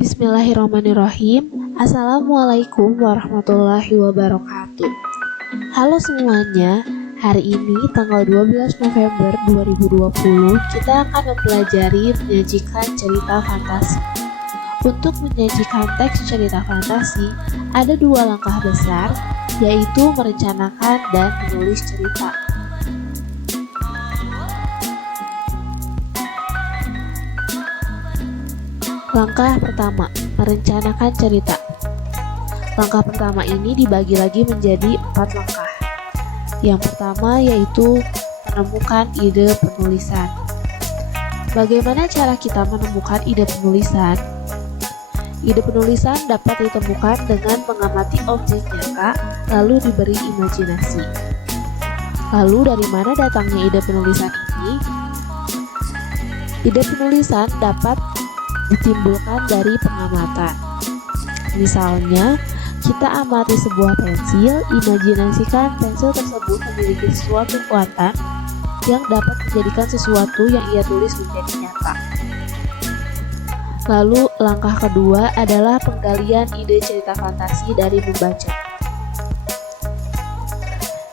Bismillahirrahmanirrahim. Assalamualaikum warahmatullahi wabarakatuh. Halo semuanya, hari ini tanggal 12 November 2020 kita akan mempelajari menyajikan cerita fantasi. Untuk menyajikan teks cerita fantasi, ada dua langkah besar, yaitu merencanakan dan menulis cerita. Langkah pertama, merencanakan cerita. Langkah pertama ini dibagi lagi menjadi 4 langkah. Yang pertama yaitu menemukan ide penulisan. Bagaimana cara kita menemukan ide penulisan? Ide penulisan dapat ditemukan dengan mengamati objek nyata, lalu diberi imajinasi. Lalu dari mana datangnya ide penulisan ini? Ide penulisan dapat ditimbulkan dari pengamatan. Misalnya, kita amati sebuah pensil, imajinasikan pensil tersebut memiliki suatu kekuatan yang dapat menjadikan sesuatu yang ia tulis menjadi nyata. Lalu, langkah kedua adalah penggalian ide cerita fantasi dari membaca.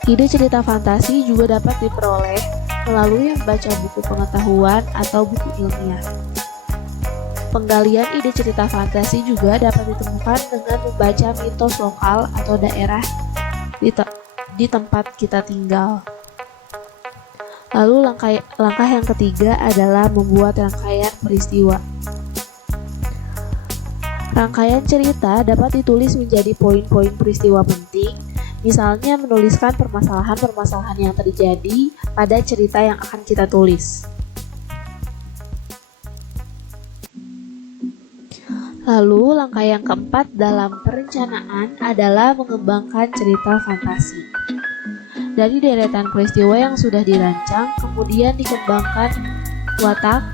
Ide cerita fantasi juga dapat diperoleh melalui membaca buku pengetahuan atau buku ilmiah. Penggalian ide cerita fantasi juga dapat ditemukan dengan membaca mitos lokal atau daerah di tempat kita tinggal. Lalu langkah yang ketiga adalah membuat rangkaian peristiwa. Rangkaian cerita dapat ditulis menjadi poin-poin peristiwa penting, misalnya menuliskan permasalahan-permasalahan yang terjadi pada cerita yang akan kita tulis. Lalu, langkah yang keempat dalam perencanaan adalah mengembangkan cerita fantasi. Dari deretan peristiwa yang sudah dirancang, kemudian dikembangkan watak,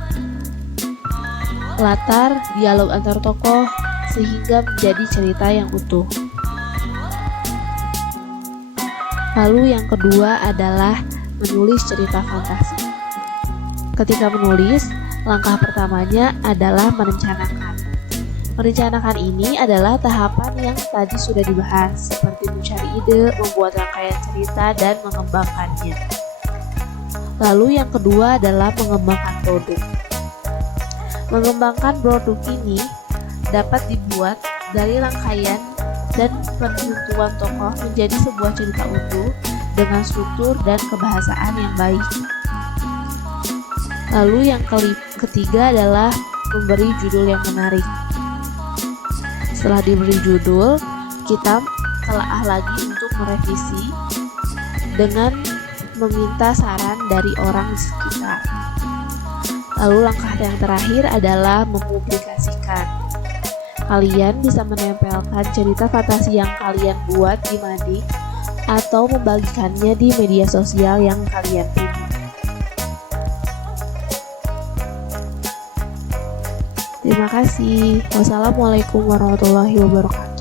latar, dialog antar tokoh, sehingga menjadi cerita yang utuh. Lalu yang kedua adalah menulis cerita fantasi. Ketika menulis, langkah pertamanya adalah merencanakan. Merencanakan ini adalah tahapan yang tadi sudah dibahas, seperti mencari ide, membuat rangkaian cerita, dan mengembangkannya. Lalu yang kedua adalah mengembangkan produk. Mengembangkan produk ini dapat dibuat dari rangkaian dan penentuan tokoh menjadi sebuah cerita utuh dengan struktur dan kebahasaan yang baik. Lalu yang ketiga adalah memberi judul yang menarik. Setelah diberi judul, kita telaah lagi untuk merevisi dengan meminta saran dari orang di sekitar. Lalu langkah yang terakhir adalah mempublikasikan. Kalian bisa menempelkan cerita fantasi yang kalian buat di mading atau membagikannya di media sosial yang kalian pilih. Terima kasih. Wassalamualaikum warahmatullahi wabarakatuh.